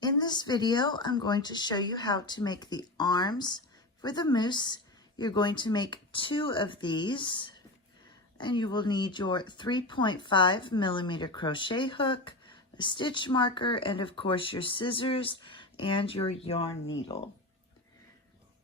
In this video, I'm going to show you how to make the arms for the moose. You're going to make 2 of these, and you will need your 3.5 millimeter crochet hook, a stitch marker, and of course your scissors and your yarn needle.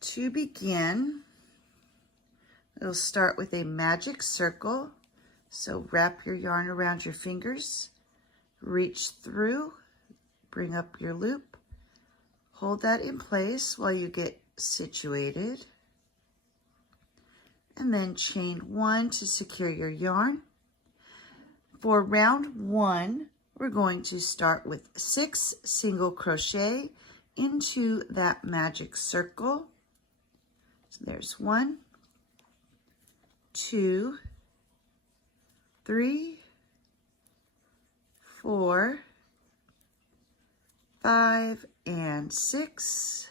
To begin, we'll start with a magic circle. So wrap your yarn around your fingers, reach through, bring up your loop, hold that in place while you get situated, and then chain 1 to secure your yarn. For round 1, we're going to start with 6 single crochet into that magic circle. So there's 1, 2, 3, 4, 5, and 6.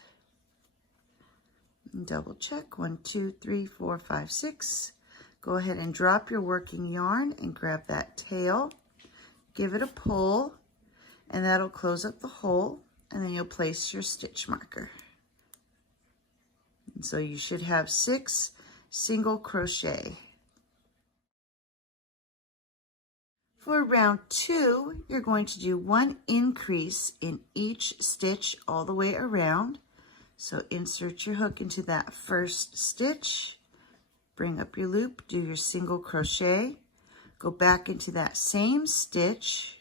And double check, 1, 2, 3, 4, 5, 6. Go ahead and drop your working yarn and grab that tail. Give it a pull, and that'll close up the hole, and then you'll place your stitch marker. And so you should have 6 single crochet. For round 2, you're going to do 1 increase in each stitch all the way around. So insert your hook into that first stitch, bring up your loop, do your single crochet, go back into that same stitch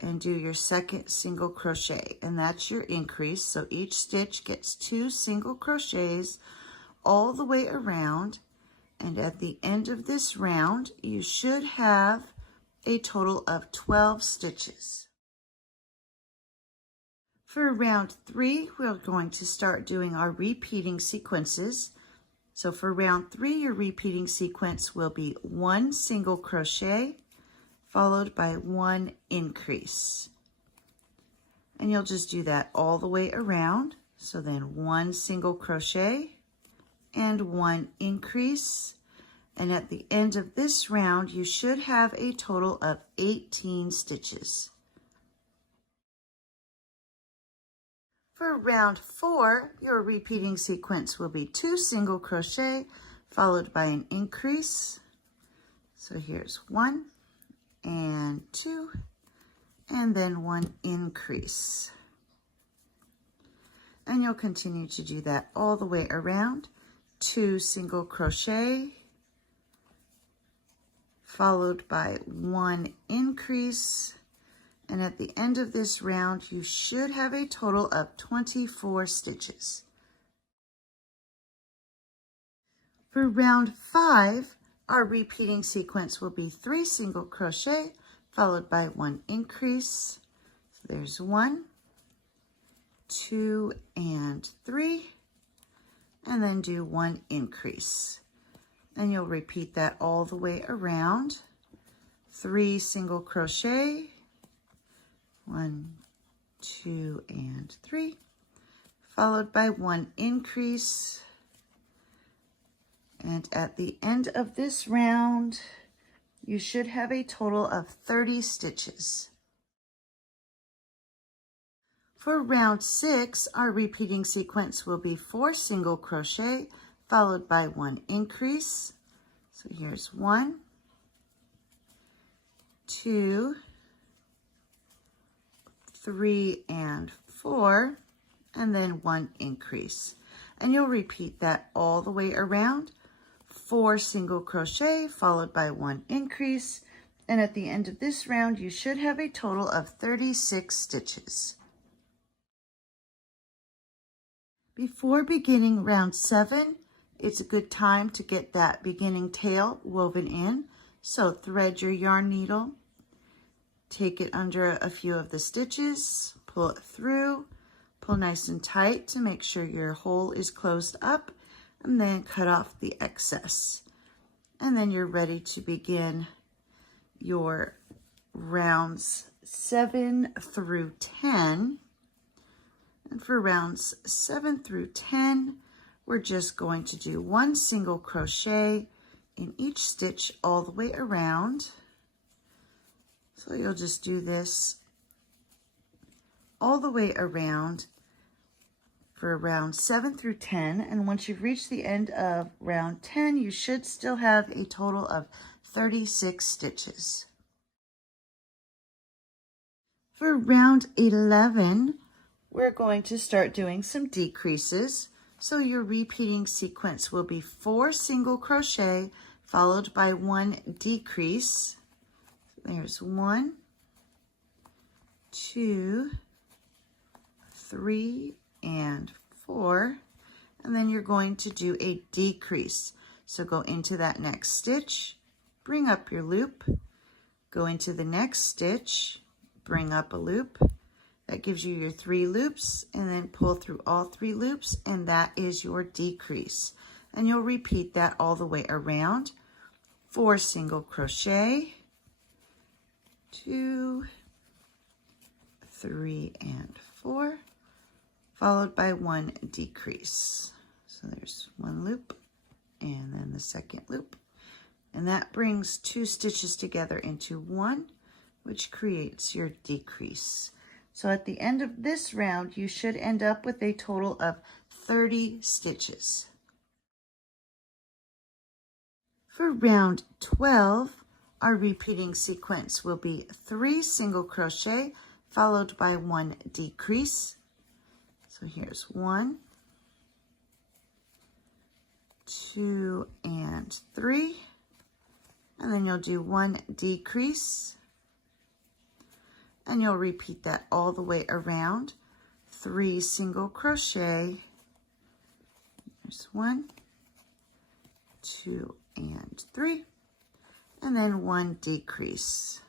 and do your second single crochet, and that's your increase. So each stitch gets 2 single crochets all the way around, and at the end of this round you should have a total of 12 stitches. For round 3, we're going to start doing our repeating sequences. So for round 3, your repeating sequence will be 1 single crochet followed by 1 increase. And you'll just do that all the way around. So then 1 single crochet and 1 increase. And at the end of this round, you should have a total of 18 stitches. For round 4, your repeating sequence will be 2 single crochet followed by an increase. So here's 1 and 2, and then 1 increase. And you'll continue to do that all the way around. 2 single crochet followed by 1 increase, and at the end of this round you should have a total of 24 stitches. For round 5, our repeating sequence will be 3 single crochet followed by 1 increase. So there's 1, 2, and 3, and then do 1 increase. And you'll repeat that all the way around. 3 single crochet, 1, 2, and 3, followed by 1 increase. And at the end of this round, you should have a total of 30 stitches. For round 6, our repeating sequence will be 4 single crochet followed by 1 increase. So here's 1, 2, 3, and 4, and then 1 increase. And you'll repeat that all the way around. 4 single crochet followed by 1 increase. And at the end of this round, you should have a total of 36 stitches. Before beginning round 7, it's a good time to get that beginning tail woven in. So thread your yarn needle, take it under a few of the stitches, pull it through, pull nice and tight to make sure your hole is closed up, and then cut off the excess. And then you're ready to begin your rounds 7 through 10. And for rounds 7 through 10, we're just going to do 1 single crochet in each stitch all the way around. So you'll just do this all the way around for round 7 through 10. And once you've reached the end of round 10, you should still have a total of 36 stitches. For round 11, we're going to start doing some decreases. So your repeating sequence will be 4 single crochet followed by 1 decrease. There's 1, 2, 3, and 4. And then you're going to do a decrease. So go into that next stitch, bring up your loop, go into the next stitch, bring up a loop. That gives you your 3 loops, and then pull through all 3 loops, and that is your decrease. And you'll repeat that all the way around. 4 single crochet, 2, 3, and 4, followed by 1 decrease. So there's 1 loop, and then the second loop. And that brings 2 stitches together into 1, which creates your decrease. So at the end of this round, you should end up with a total of 30 stitches. For round 12, our repeating sequence will be 3 single crochet followed by 1 decrease. So here's 1, 2, and 3. And then you'll do 1 decrease. And you'll repeat that all the way around. 3 single crochet. There's 1, 2, and 3. And then 1 decrease.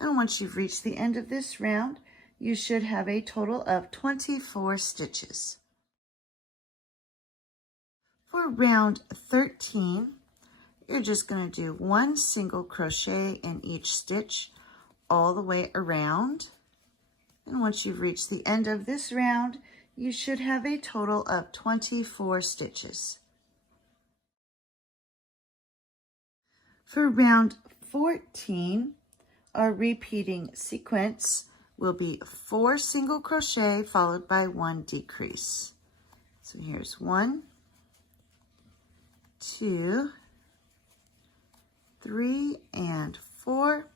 And once you've reached the end of this round, you should have a total of 24 stitches. For round 13, you're just going to do 1 single crochet in each stitch all the way around. And once you've reached the end of this round, you should have a total of 24 stitches. For round 14, our repeating sequence will be 4 single crochet followed by 1 decrease. So here's 1, 2, 3, and 4,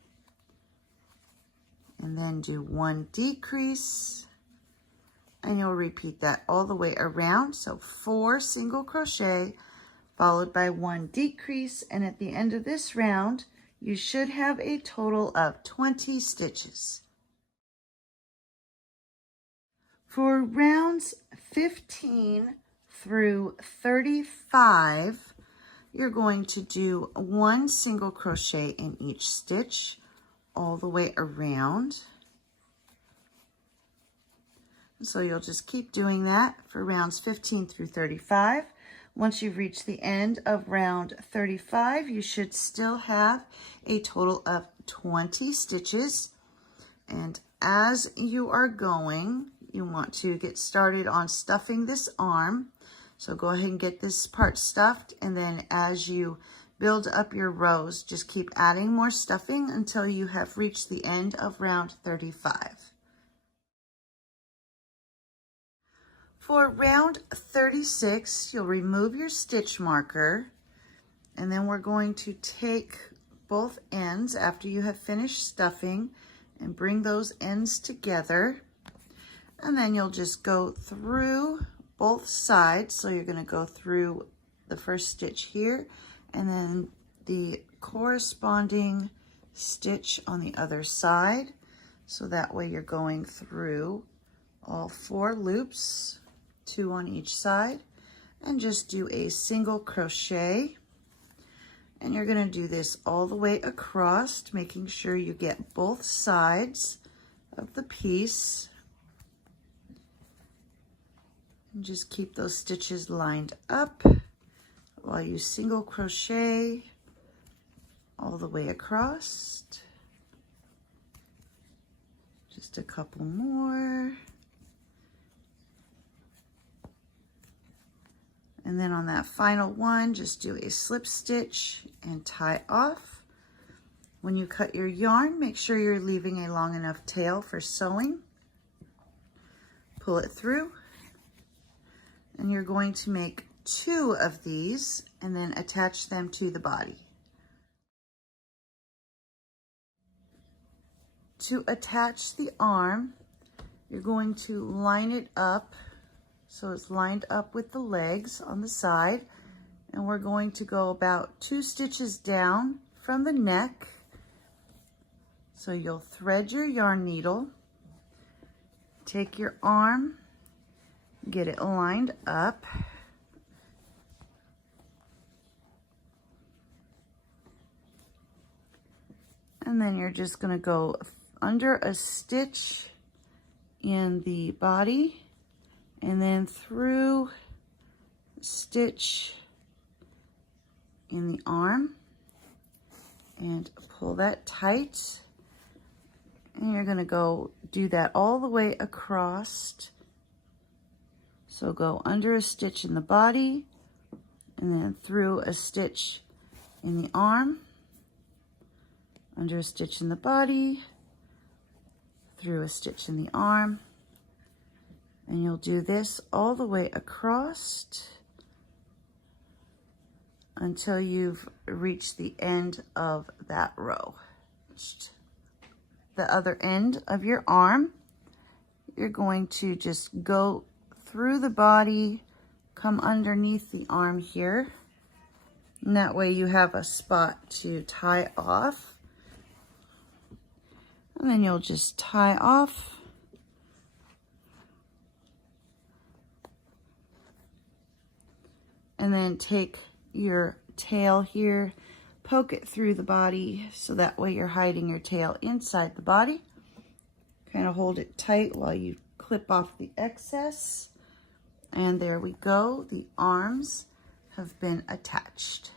and then do 1 decrease, and you'll repeat that all the way around. So 4 single crochet followed by 1 decrease, and at the end of this round you should have a total of 20 stitches. For rounds 15 through 35, you're going to do 1 single crochet in each stitch all the way around. So you'll just keep doing that for rounds 15 through 35. Once you've reached the end of round 35, you should still have a total of 20 stitches. And as you are going, you want to get started on stuffing this arm. So go ahead and get this part stuffed, and then as you build up your rows, just keep adding more stuffing until you have reached the end of round 35. For round 36, you'll remove your stitch marker, and then we're going to take both ends after you have finished stuffing and bring those ends together. And then you'll just go through both sides. So you're going to go through the first stitch here and then the corresponding stitch on the other side. So that way you're going through all 4 loops, 2 on each side, and just do a single crochet. And you're going to do this all the way across, making sure you get both sides of the piece. And just keep those stitches lined up while you single crochet all the way across. Just a couple more. And then on that final one, just do a slip stitch and tie off. When you cut your yarn, make sure you're leaving a long enough tail for sewing. Pull it through, and you're going to make 2 of these and then attach them to the body. To attach the arm, you're going to line it up so it's lined up with the legs on the side, and we're going to go about 2 stitches down from the neck. So you'll thread your yarn needle, take your arm, get it lined up, and then you're just going to go under a stitch in the body and then through a stitch in the arm and pull that tight. And you're going to go do that all the way across. So go under a stitch in the body and then through a stitch in the arm, under a stitch in the body, through a stitch in the arm, and you'll do this all the way across until you've reached the end of that row. The other end of your arm, you're going to just go through the body, come underneath the arm here, and that way you have a spot to tie off. And then you'll just tie off. And then take your tail here, poke it through the body so that way you're hiding your tail inside the body. Kind of hold it tight while you clip off the excess. And there we go. The arms have been attached.